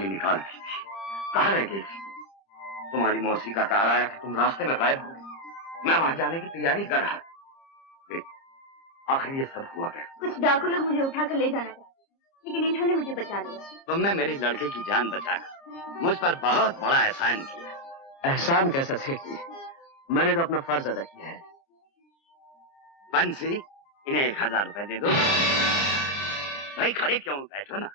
पानी निकालती थी। कहाँ रह गई थी? तुम्हारी मौसी का तार आया तो तुम रास्ते में गायब हो गए। मैं वहां जाने की तैयारी कर रहा था। आखिर ये सब हुआ क्या? कुछ डाकू लोग मुझे उठाकर ले जाना चाहते, लेकिन इन्होंने मुझे बचा लिया। तुमने मेरी लड़के की जान बचाकर मुझ पर बहुत बड़ा एहसान किया। एहसान कैसा सेठ जी? मैंने तो अपना फर्ज अदा किया है। बंसी, इन्हें 1000 रुपए दे दो। भाई खड़े क्यों बैठो ना।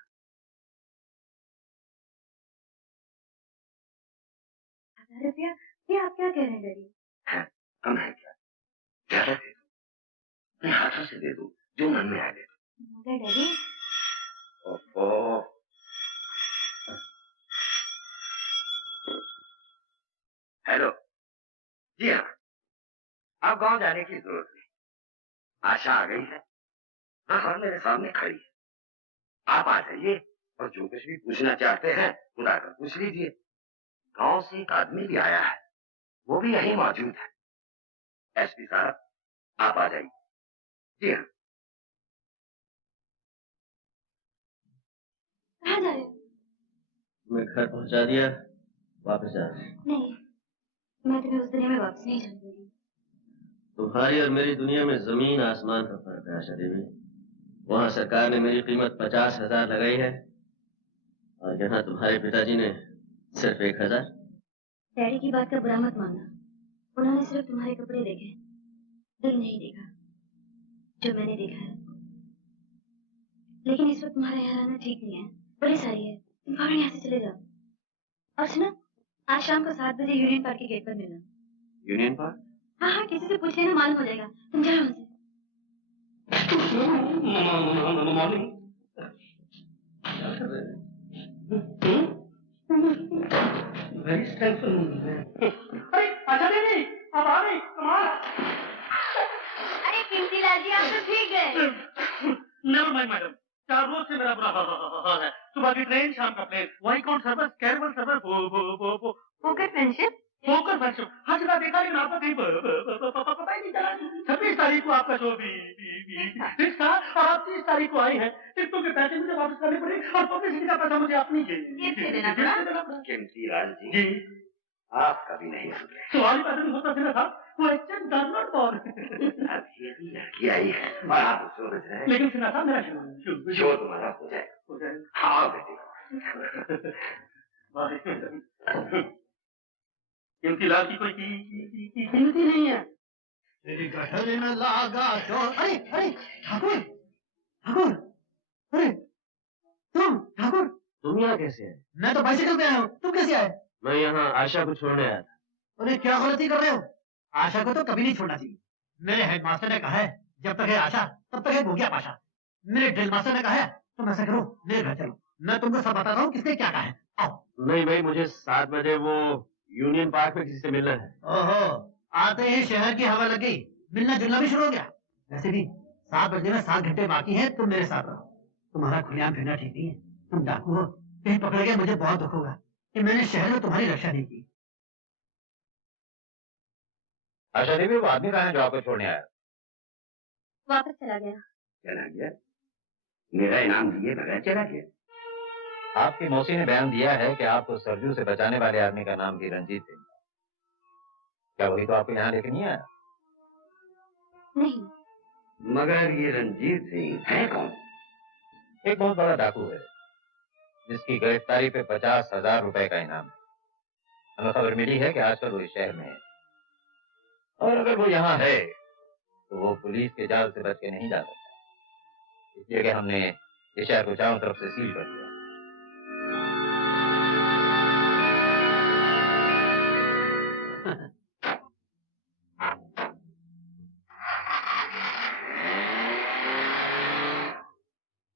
1000 रुपया? ये आप क्या कह रहे हैं डैडी? कम है क्या? ज्यादा दे दो, अपने हाथों से दे दो, जो मन में आ दे दो। मगर डैडी। ओहो, हेलो, जी हाँ, आप गांव जाने की जरूरत नहीं। आशा आ गई है, हाँ मेरे सामने खड़ी है। आप आ जाइए और जो कुछ भी पूछना चाहते हैं खुदा कर पूछ लीजिए। गांव से एक आदमी भी आया है, वो भी यहीं मौजूद है। एसपी साहब, आप आ जाइए। जी हाँ। कहाँ जा रहे हो? मैं घर पहुंचा दिया, वापस जा रहा हूं। नहीं, मैं तुम्हें उस दुनिया में वापस नहीं जाने दूंगी। तुम्हारी और मेरी दुनिया में जमीन आसमान का फर्क है आशा देवी। वहाँ सरकार ने मेरी कीमत 50,000 लगाई है और यहाँ तुम्हारे पिताजी ने सिर्फ 1,000। डैडी की बात का बुरा मत मानना, उन्होंने सिर्फ तुम्हारे कपड़े देखे, दिल नहीं देखा जो मैंने देखा है। लेकिन इस वक्त तुम्हारा यहाँ रहना ठीक नहीं है, बड़ी सारी है। तुम फौरन यहाँ से चले जाओ। और सुनो, आज शाम को 7 बजे यूनियन पार्क के गेट पर मिलना। Union park? हाँ हाँ, किसी से पूछ लेना, मालूम हो जाएगा। तुम जाओ यहाँ से। अरे अच्छा नहीं, अब आ गई कमाल। अरे कीमती लाल जी, आप तो ठीक है। नेवर माइंड मैडम, 4 रोज से मेरा बुरा हाल है। सुबह की ट्रेन, शाम का प्लेन, वही कौन service, Caravelle service, Fokker Friendship. Fokker Friendship. हर जगह देखा, लेकिन आपका कहीं पता ही नहीं चला। 26 तारीख को आपका शो फिक्स था और आप 30 तारीख को आई है। टिकटों के पैसे मुझे वापस करने पड़े और पब्लिसिटी का पैसा मुझे अपनी जेब से देना पड़ा। कीमती लाल जी, आप कभी नहीं सुधरे। सवाल ही पैसे नहीं होता था। Question does not for. अब ये भी लड़की आई है और आप उसको बच रहे हैं। लेकिन सुना था मेरा शो तुम्हारा हो जाए। हाँ बेटे। कीमती लाल की कोई कीमती नहीं है। तेरी गठर में लागा चोर। अरे अरे ठाकुर, ठाकुर, अरे ठाकुर, तुम यहाँ कैसे है? मैं तो बाइसिकल पे आया हूँ, तुम कैसे आए? मैं यहाँ आशा को छोड़ने आया था। अरे क्या गलती कर रहे हो? आशा को तो कभी नहीं छोड़ना चाहिए। मेरे हेडमास्टर ने कहा है, जब तक है आशा तब तक है भूखिया पाशा। मेरे ड्रिल मास्टर ने कहा है, तुम ऐसा करो, मेरे घर चलो, मैं तुमको सब बताता हूँ किसने क्या कहा है। आओ। नहीं भाई, मुझे 7 बजे वो यूनियन पार्क में किसी से मिलना है। ओहो, आते ही शहर की हवा लग गई, मिलना जुलना भी शुरू हो गया। वैसे भी 7 बजे में 7 घंटे बाकी हैं, तुम मेरे साथ रहो। तुम्हारा खुलेआम फिरना ठीक नहीं है, तुम डाकू हो, कहीं पकड़ गए मुझे बहुत दुख होगा कि मैंने शहर में तुम्हारी रक्षा नहीं की। आशा देवी, वो आदमी कहाँ है जो आपको छोड़ने आया? वापस चला गया। चला गया? मेरा इनाम दिए बगैर चला गया? आपकी मौसी ने बयान दिया है कि आपको सरजू से बचाने वाले आदमी का नाम भी रंजीत सिंह। क्या वही तो आपको यहाँ लेके नहीं आया? नहीं। मगर ये रंजीत सिंह है कौन? एक बहुत बड़ा डाकू है जिसकी गिरफ्तारी पे 50,000 रुपए का इनाम है। हमें खबर मिली है कि आजकल वो इस शहर में है और अगर वो यहाँ है तो वो पुलिस के जाल से बच के नहीं जा सकता। इसलिए कि हमने इस शहर को चारों तरफ से सील कर दिया।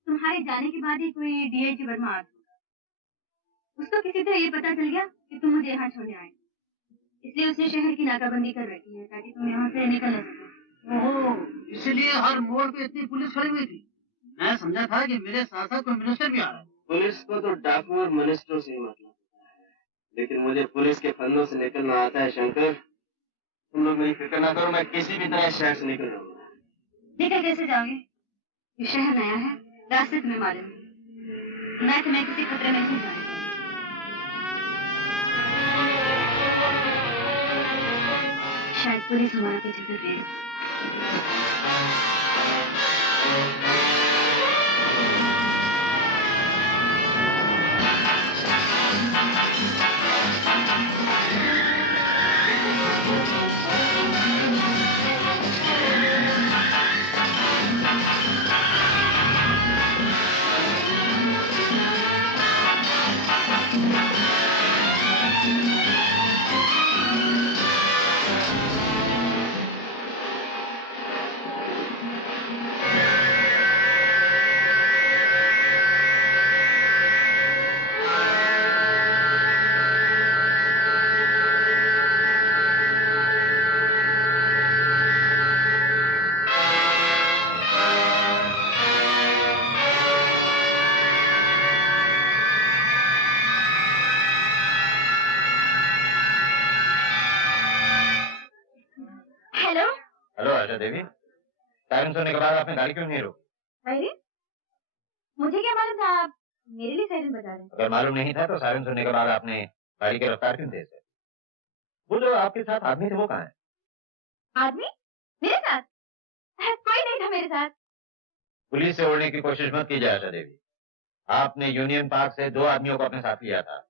तुम्हारे जाने के बाद ही कोई डीआईजी वर्मा आ गया। उसको किसी तरह ये पता चल गया कि तुम मुझे यहाँ छोड़ने आए, इसलिए उसने शहर की नाकाबंदी कर रखी है ताकि तुम यहाँ से निकल न सको। ओहो, इसलिए हर मोड़ पे इतनी पुलिस खड़ी हुई थी। मैं समझा था कि मेरे साथ साथ कोई मिनिस्टर भी आ रहा है। पुलिस को तो डाकू और मिनिस्टरों से ही मतलब होता है, लेकिन मुझे पुलिस के फंदों से निकलना आता है शंकर। तुम लोग मेरी फिक्र ना करो, मैं किसी भी तरह शहर से निकल जाऊंगा। निकल कैसे जाओगे? ये शहर नया है, रास्ते तुम्हें मालूम है। मैं तुम्हें किसी खतरे में नहीं जाने दूंगी। शायद पुलिस हमारा पीछे कर रही है। देवी, सायरन सुनने के बाद आपने गाड़ी क्यों नहीं रोकी? अरे मुझे क्या मालूम था आप मेरे लिए सायरन बजा रहे हैं। अगर मालूम नहीं था तो सायरन सुनने के बाद आपने गाड़ी की रफ्तार क्यों तेज है? वो जो आपके साथ आदमी थे वो कहाँ है? आदमी मेरे साथ? कोई नहीं था मेरे साथ। पुलिस से उड़ने की कोशिश मत कीजिए आशा देवी। आपने यूनियन पार्क से 2 आदमियों को अपने साथ लिया था।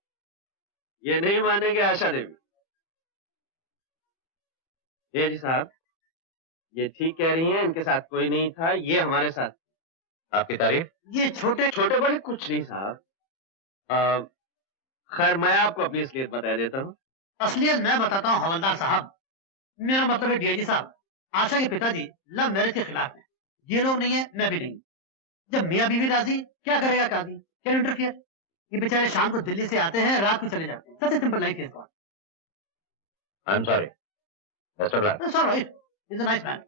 ये नहीं मानेंगे आशा देवी। ये जी साहब, ये ठीक कह रही हैं, इनके साथ कोई नहीं था, ये हमारे साथ। आपकी तारीफ? ये छोटे छोटे बड़े कुछ नहीं साहब। खैर मैं आपको अपनी असलियत बता देता हूँ। असलियत मैं बताता हूँ हवलदार साहब। मेरा मतलब है डीआईजी साहब, आशा के पिताजी लव मैरिज के खिलाफ हैं। ये लोग नहीं है, मैं भी नहीं। जब मियाँ बीवी राजी, क्या करेगा काजी? Can interfere? ये बेचारे शाम को दिल्ली से आते हैं, रात को चले जाते हैं। Such simple life is got. I am sorry. That's alright. That's alright. He is a nice man.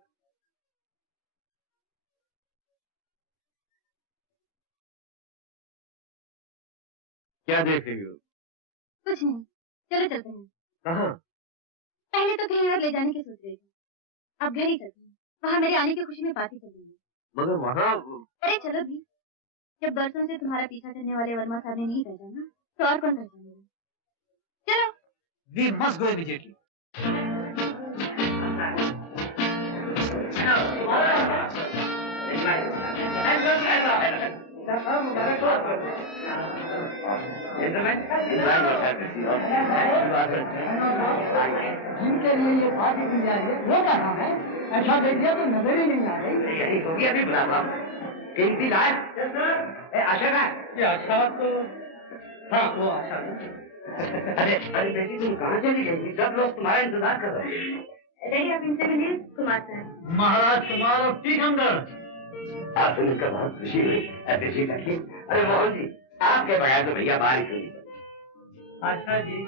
क्या देख रही हो? कुछ नहीं, चलो चलते हैं। कहाँ? पहले तो कहीं और ले जाने की सोच रही थी, अब घर ही चलते हैं। वहाँ मेरे आने की खुशी में पार्टी करेंगे। मगर वहाँ। अरे चलो भी, जब बरसों से तुम्हारा पीछा करने वाले वर्मा साहब ने नहीं पहचाना तो और कौन पहचानेगा? चलो। We must go immediately. जिनके लिए ये पार्टी दी जा रही है वो कहाँ है? ऐसा देख लिया तो नजर ही नहीं आ रही। यही होगी अभी बुलाता हूँ। कीमती लाल, आशा का? ये आशा तो हाँ वो आशा। अरे बेटी तुम कहाँ चली गई? सब लोग तुम्हारा इंतजार कर रहे हैं। अरे आप इनसे मिलिए कुमार साहब। महाराज कुमार और टीकमगढ़। आप सुनकर बहुत खुशी हुई। ऐसी लड़की। अरे मोहन जी, आपके बगैर तो भैया बाहर ही नहीं। आशा जी,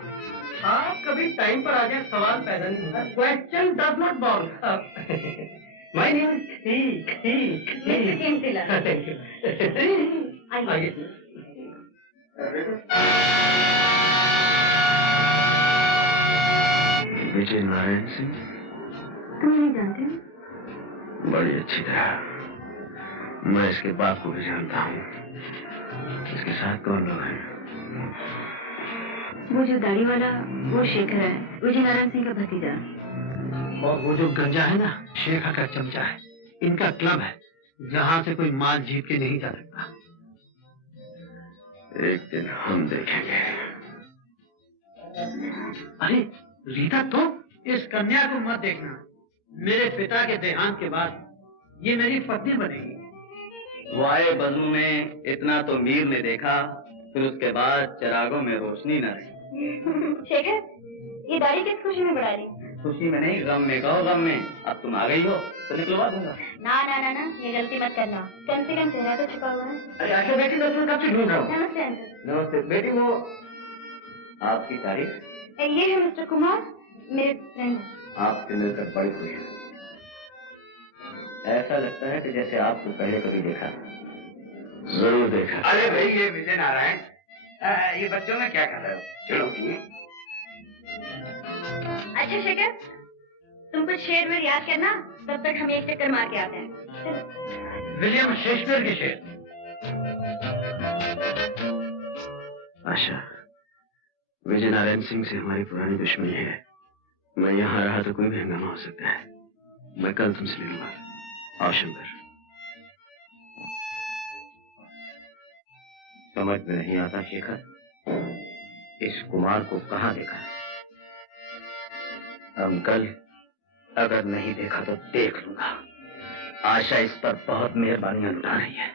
आप कभी टाइम पर आ जाए सवाल पैदा नहीं होता। Question does not ball. My name ठीक मिस्टर केंटिला। आइए। विजय नारायण सिंह? तुम नहीं जानते? बड़ी अच्छी तरह। मैं इसके बाप को भी जानता हूँ। इसके साथ कौन लोग हैं? वो जो दाढ़ी वाला वो शेखर है, विजय नारायण सिंह का भतीजा। और वो जो गंजा है ना, शेखर का चमचा है। इनका क्लब है जहाँ से कोई माल जीत के नहीं जा सकता। एक दिन हम देखेंगे। अरे रीता, तो इस कन्या को मत देखना। मेरे पिता के देहांत के बाद ये मेरी पत्नी बनेगी। वाए बजू में इतना तो मीर ने देखा, फिर उसके बाद चिरागों में रोशनी न रही। शेखर, ये दाढ़ी किस खुशी में बढ़ा रही? खुशी में नहीं, गम में। कहो गम में। अब तुम आ गई हो तो निकलवा दूंगा। ना ना ना ना, ये गलती मत करना। कम से कम चेहरा तो छुपा हुआ है। अरे आशा बेटी, मैं तुम्हें कब से ढूंढ रहा हूँ। नमस्ते अंकल। नमस्ते बेटी। वो आपकी तारीफ? ये है मिस्टर कुमार, मेरे फ्रेंड। आपसे मिलकर बड़ी खुशी है। ऐसा लगता है कि जैसे आपको पहले कभी देखा। जरूर देखा। अरे भाई, ये विजय नारायण, ये बच्चों में क्या कर रहे हो? चलो अच्छा शेखर, तुम कुछ शेर वेर याद करना, तब तक हम एक चक्कर मार के आते हैं। विलियम शेक्सपियर के शेर। आशा, विजय नारायण सिंह से हमारी पुरानी दुश्मनी है। मैं यहाँ रहा तो कोई भी हंगामा हो सकता है। मैं कल तुमसे मिलूंगा। आओ शंकर। समझ में नहीं आता शेखर, इस कुमार को कहाँ देखा। अंकल, अगर नहीं देखा तो देख लूंगा। आशा इस पर बहुत मेहरबानियां लुटा रही है।